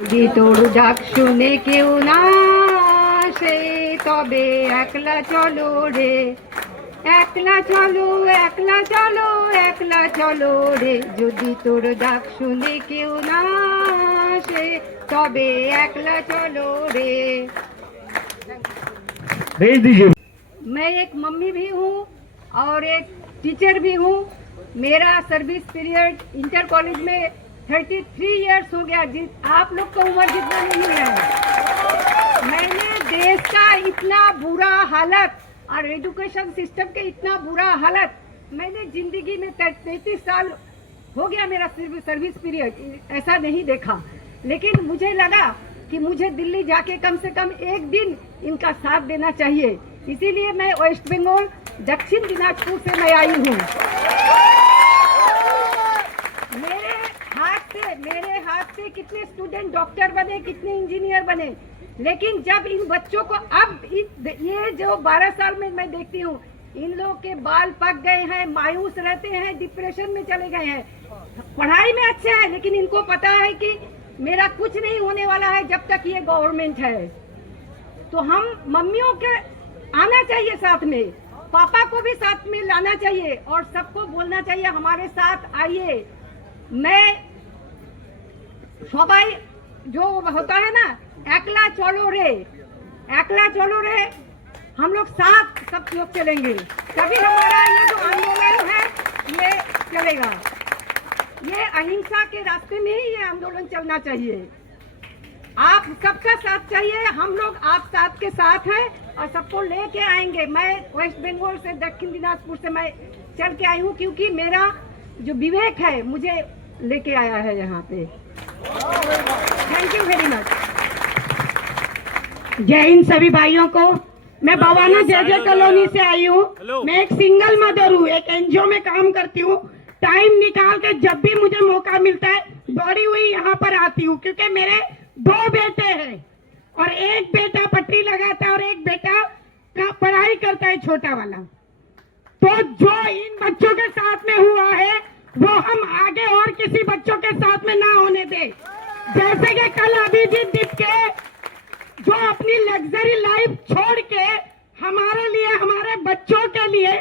যদি তোর ডাক শুনে কেউ না আসে তবে একলা চলো রে, একলা চলো, একলা চলো, একলা চলো রে। যদি তোর ডাক শুনে কেউ না আসে তবে একলা चलो रे। भेज दीजिए। मैं एक मम्मी भी हूँ और एक टीचर भी हूँ। मेरा सर्विस पीरियड इंटर कॉलेज में 33 इयर्स हो गया। आप लोग का उम्र जितना नहीं है। मैंने देश का इतना बुरा हालत और एजुकेशन सिस्टम के इतना बुरा हालत मैंने जिंदगी में 33 साल हो गया मेरा सर्विस पीरियड ऐसा नहीं देखा। लेकिन मुझे लगा कि मुझे दिल्ली जाके कम से कम एक दिन इनका साथ देना चाहिए। इसीलिए मैं वेस्ट बंगाल दक्षिण दिनाजपुर से मैं आई हूँ। मेरे हाथ से कितने स्टूडेंट डॉक्टर बने, कितने इंजीनियर बने। लेकिन जब इन बच्चों को अब ये जो 12 साल में मैं देखती हूँ, इन लोगों के बाल पक गए हैं, मायूस रहते हैं, डिप्रेशन में चले गए हैं। पढ़ाई में अच्छे हैं लेकिन इनको पता है कि मेरा कुछ नहीं होने वाला है जब तक ये गवर्नमेंट है। तो हम मम्मियों के आना चाहिए साथ में, पापा को भी साथ में लाना चाहिए और सबको बोलना चाहिए हमारे साथ आइए। मैं सबाई जो होता है ना, एकला चलो रे, एकला चलो रे, हम लोग साथ सब लोग चलेंगे तभी हमारा ये जो आंदोलन है ये चलेगा। ये अहिंसा के रास्ते में ही ये आंदोलन चलना चाहिए। आप सबका साथ चाहिए, हम लोग आप साथ के साथ हैं और सबको लेके आएंगे। मैं वेस्ट बंगाल से दक्षिण दिनाजपुर से मैं चल के आई हूँ क्योंकि मेरा जो विवेक है मुझे लेके आया है यहाँ पे। Thank you very much. जय हिंद सभी भाइयों को। मैं भवाना जय कॉलोनी से आई हूँ। मैं एक सिंगल मदर हूँ, एक एनजीओ में काम करती हूँ। टाइम निकाल के जब भी मुझे मौका मिलता है दौड़ी हुई यहाँ पर आती हूँ क्योंकि मेरे 2 बेटे हैं और एक बेटा पट्टी लगाता है और एक बेटा का पढ़ाई करता है छोटा वाला। तो जो इन बच्चों के साथ में हुआ है वो हम आगे और किसी बच्चों के साथ में ना होने दे। जैसे कि कल अभिजीत दीपके जो अपनी लग्जरी लाइफ छोड़ के हमारे लिए, हमारे बच्चों के लिए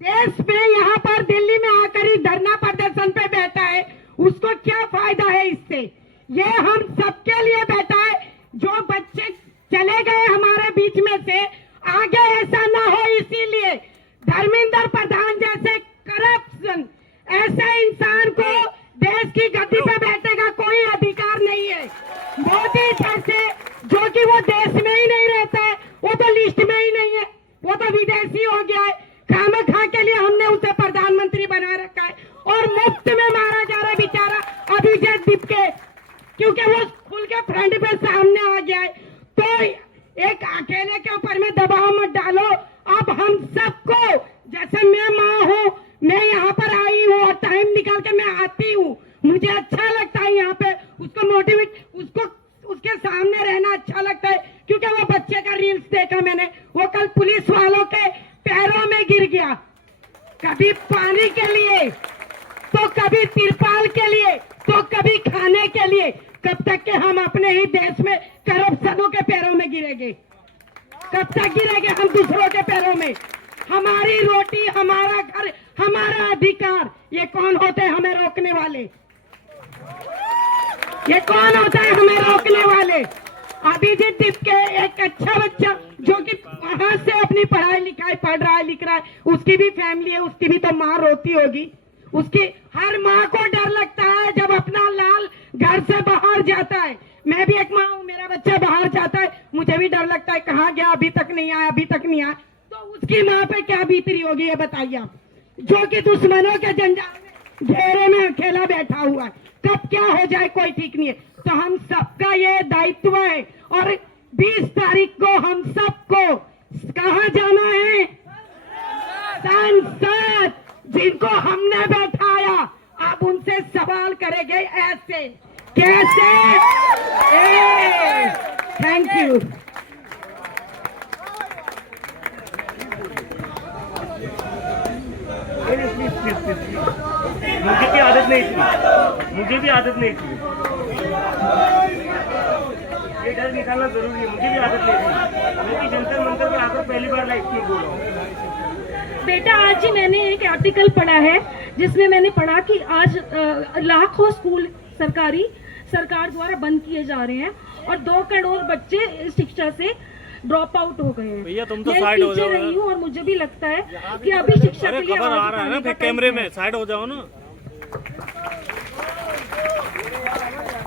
देश में यहाँ पर दिल्ली में आकर ही धरना प्रदर्शन पे बैठा है, उसको क्या फायदा है इससे? ये हम सबके लिए बैठा है। जो बच्चे चले गए हमारे बीच में से आगे ऐसा ना हो, इसीलिए धर्मेंद्र प्रधान जैसे करप्शन ऐसे इंसान को देश की गद्दी पे बैठने का कोई अधिकार नहीं है। मोदी जैसे जो कि वो देश में ही नहीं रहता है, वो तो लिस्ट में ही नहीं है, वो तो विदेशी हो गया है। खामखा के लिए हमने उसे प्रधानमंत्री बना रखा है और मुफ्त में मारा जा रहा है बेचारा अभिजीत दीपके क्योंकि वो खुल के फ्रंट पे सामने आ गया है। तो एक अकेले के ऊपर में दबाव मत डालो। अब हम सबको, जैसे मैं माँ हूँ, मैं यहाँ पर आई हूँ और टाइम निकाल के मैं आती हूँ, मुझे अच्छा लगता है यहाँ पे उसको मोटिवेट, उसको उसके सामने रहना अच्छा लगता है क्योंकि वो बच्चे का रील्स देखा मैंने। वो कल पुलिस वालों के पैरों में गिर गया, कभी पानी के लिए तो कभी तिरपाल के लिए तो कभी खाने के लिए। कब तक के हम अपने ही देश में करप्शनों के पैरों में गिरेंगे? कब तक गिरेंगे हम दूसरों के पैरों में? हमारी रोटी, हमारा घर, हमारा अधिकार, ये कौन होते हैं हमें रोकने वाले? ये कौन होता है हमें रोकने वाले? अभिजीत दीपके एक अच्छा बच्चा जो कि वहां से अपनी पढ़ाई लिखाई पढ़ रहा है, लिख रहा है, उसकी भी फैमिली है, उसकी भी तो माँ रोती होगी। उसकी हर माँ को डर लगता है जब अपना लाल घर से बाहर जाता है। मैं भी एक माँ हूँ, मेरा बच्चा बाहर जाता है, मुझे भी डर लगता है कहाँ गया, अभी तक नहीं आया, अभी तक नहीं आया। तो उसकी माँ पे क्या बीतरी होगी ये बताइए आप, जो कि दुश्मनों के जंजाल में घेरे में अकेला बैठा हुआ है। कब क्या हो जाए कोई ठीक नहीं है। तो हम सबका ये दायित्व है और 20 तारीख को हम सबको कहाँ जाना है? संसद, जिनको हमने बैठाया। आप उनसे सवाल करेंगे ऐसे कैसे? Thank you. मुझे भी आदत नहीं थी। निकालना जरूरी है, मुझे भी आदत नहीं थी। मैं भी जंतर मंतर पर आकर पहली बार लाइफ में बोल रहा हूँ। बेटा आज ही मैंने एक आर्टिकल पढ़ा है जिसमें मैंने पढ़ा कि आज लाखों स्कूल सरकार द्वारा बंद किए जा रहे हैं और 2 करोड़ बच्चे इस शिक्षा से ड्रॉप आउट हो गए हैं। भैया तुम तो मैं साइड हो टीचर जाओ रही हूँ और मुझे भी लगता है कि अभी शिक्षा अरे के लिए खबर आवाज आ रहा है ना, उठाने फिर का कैमरे टाइम में है। साइड हो जाओ ना।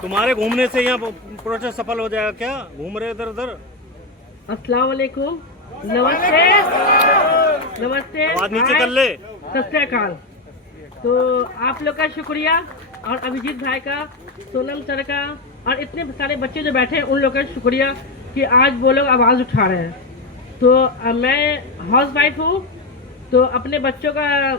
तुम्हारे घूमने से यहाँ प्रोजेक्ट सफल हो जाएगा क्या? घूम रहे इधर उधर। अस्सलाम वालेकुम, नमस्ते नमस्ते, आवाज नीचे कर ले। सत श्री अकाल। तो आप लोग का शुक्रिया और अभिजीत भाई का, सोनम सर का और इतने सारे बच्चे जो बैठे हैं उन लोग का शुक्रिया कि आज वो लोग आवाज़ उठा रहे हैं। तो मैं हाउस वाइफ हूँ, तो अपने बच्चों का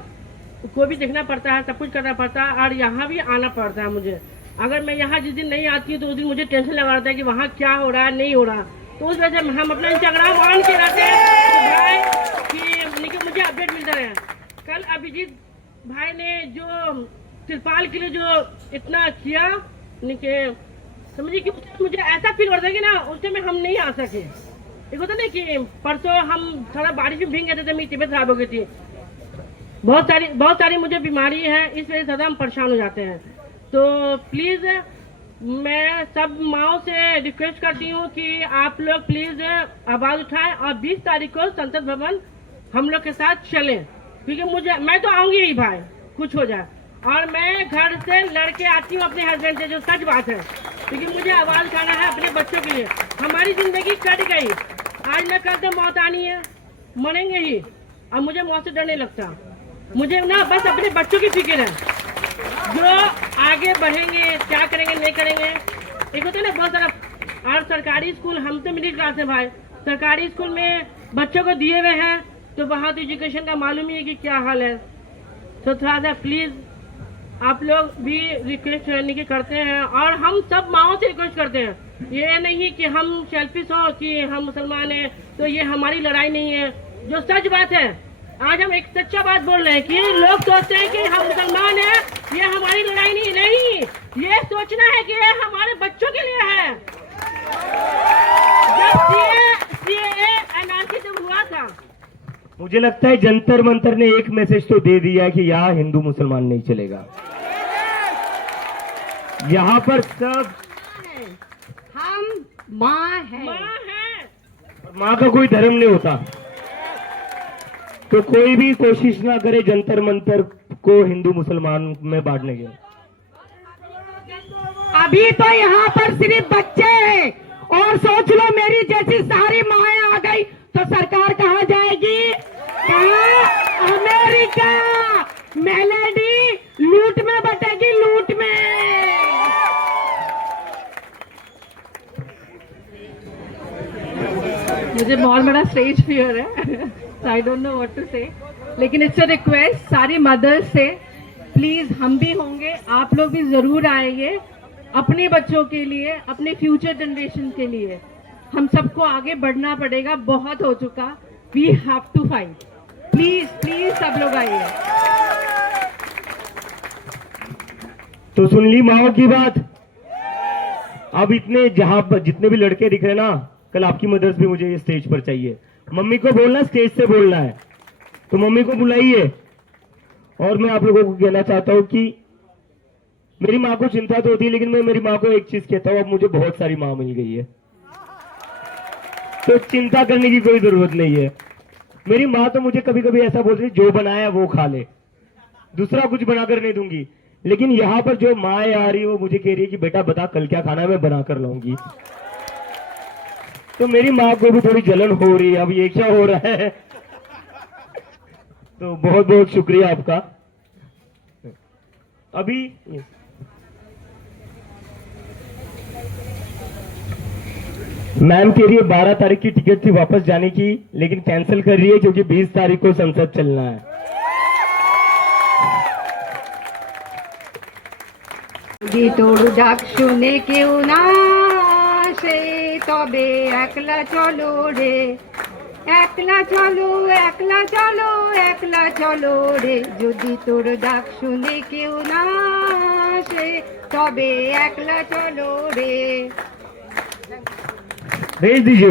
को भी देखना पड़ता है, सब कुछ करना पड़ता है और यहाँ भी आना पड़ता है मुझे। अगर मैं यहाँ जिस दिन नहीं आती हूँ तो उस दिन मुझे टेंशन लगा रहता है कि वहाँ क्या हो रहा है, नहीं हो रहा। तो उस वजह से हम अपना इंस्टाग्राम ऑन के रहते हैं कि मुझे अपडेट मिलते रहे। कल अभिजीत भाई ने जो तिरपाल के लिए जो इतना किया समझिए कि मुझे ऐसा फील हो रहा था कि ना उस टाइम में हम नहीं आ सके। एक होता ना कि परसों हम थोड़ा बारिश में भीग गए थे तो मेरी तबीयत खराब हो गई थी, बहुत सारी मुझे बीमारी है, इस वजह से ज़्यादा हम परेशान हो जाते हैं। तो प्लीज़ मैं सब माओ से रिक्वेस्ट करती हूँ कि आप लोग प्लीज़ आवाज़ उठाएं और 20 तारीख को संसद भवन हम लोग के साथ चलें, क्योंकि मैं तो आऊँगी ही भाई, कुछ हो जाए। और मैं घर से लड़के आती हूँ अपने हस्बैंड से, जो सच बात है, क्योंकि मुझे आवाज़ उठाना है अपने बच्चों के लिए। हमारी ज़िंदगी कट गई, आज न कल तो मौत आनी है, मरेंगे ही। और मुझे मौत से डर नहीं लगता, मुझे ना बस अपने बच्चों की फिक्र है, जो आगे बढ़ेंगे, क्या करेंगे नहीं करेंगे। एक होता है ना बहुत सारा। और सरकारी स्कूल, हम तो मिडिल क्लास है भाई, सरकारी स्कूल में बच्चों को दिए हुए हैं तो वहाँ तो एजुकेशन का मालूम ही है कि क्या हाल है। तो थोड़ा सा प्लीज़ आप लोग भी रिक्वेस्ट करने की करते हैं और हम सब माओ से रिक्वेस्ट करते हैं। ये नहीं कि हम सेल्फिश हो कि हम मुसलमान हैं तो ये हमारी लड़ाई नहीं है। जो सच बात है, आज हम एक सच्चा बात बोल रहे हैं कि लोग सोचते हैं कि हम मुसलमान हैं, ये हमारी लड़ाई नहीं, ये सोचना है कि ये हमारे बच्चों के लिए है। जब सीएए एनआरसी जब हुआ था, मुझे लगता है जंतर मंतर ने एक मैसेज तो दे दिया कि यहाँ हिंदू मुसलमान नहीं चलेगा। यहाँ पर सब हम माँ है, माँ का कोई धर्म नहीं होता, तो कोई भी कोशिश ना करे जंतर मंतर को हिंदू मुसलमान में बांटने की। अभी तो यहाँ पर सिर्फ बच्चे हैं और सोच लो मेरी जैसी सारी माएँ आ गई तो सरकार कहाँ जाएगी? कहाँ? अमेरिका। मेलेडी लूट में बटेगी, लूट में। मुझे बहुत बड़ा स्टेज फियर है, I don't know what to say, लेकिन इट्स अ रिक्वेस्ट सारी मदर्स से, प्लीज हम भी होंगे, आप लोग भी जरूर आएंगे अपने बच्चों के लिए, अपने फ्यूचर जनरेशन के लिए। हम सबको आगे बढ़ना पड़ेगा, बहुत हो चुका, we have to fight. Please please सब लोग आइए। तो सुन ली माओ की बात। अब इतने जहां पर जितने भी लड़के दिख रहे ना, कल आपकी मदर्स भी मुझे ये स्टेज पर चाहिए। मम्मी को बोलना स्टेज से बोलना है, तो मम्मी को बुलाइए। और मैं आप लोगों को कहना चाहता हूं कि मेरी माँ को चिंता तो होती है, लेकिन मैं मेरी माँ को एक चीज कहता हूं, अब मुझे बहुत सारी माँ मिल गई है, तो चिंता करने की कोई जरूरत नहीं है। मेरी माँ तो मुझे कभी कभी ऐसा बोलती है, जो बनाया वो खा ले, दूसरा कुछ बनाकर नहीं दूंगी। लेकिन यहाँ पर जो माँ आ रही है वो मुझे कह रही है कि बेटा बता कल क्या खाना है, मैं बना कर लाऊंगी। तो मेरी माँ को भी थोड़ी जलन हो रही है, अब ये क्या हो रहा है। तो बहुत बहुत शुक्रिया आपका। अभी मैम कह रही है 12 तारीख की टिकट थी वापस जाने की, लेकिन कैंसिल कर रही है क्योंकि 20 तारीख को संसद चलना है। তোর ডাক শুনে কেউ না আসে, তবে একলা চলো রে, একলা চলো, একলা চলো, একলা চলো রে। যদি তোর ডাক শুনে কেউ না আসে, তবে একলা চলো রে। भेज दीजिए।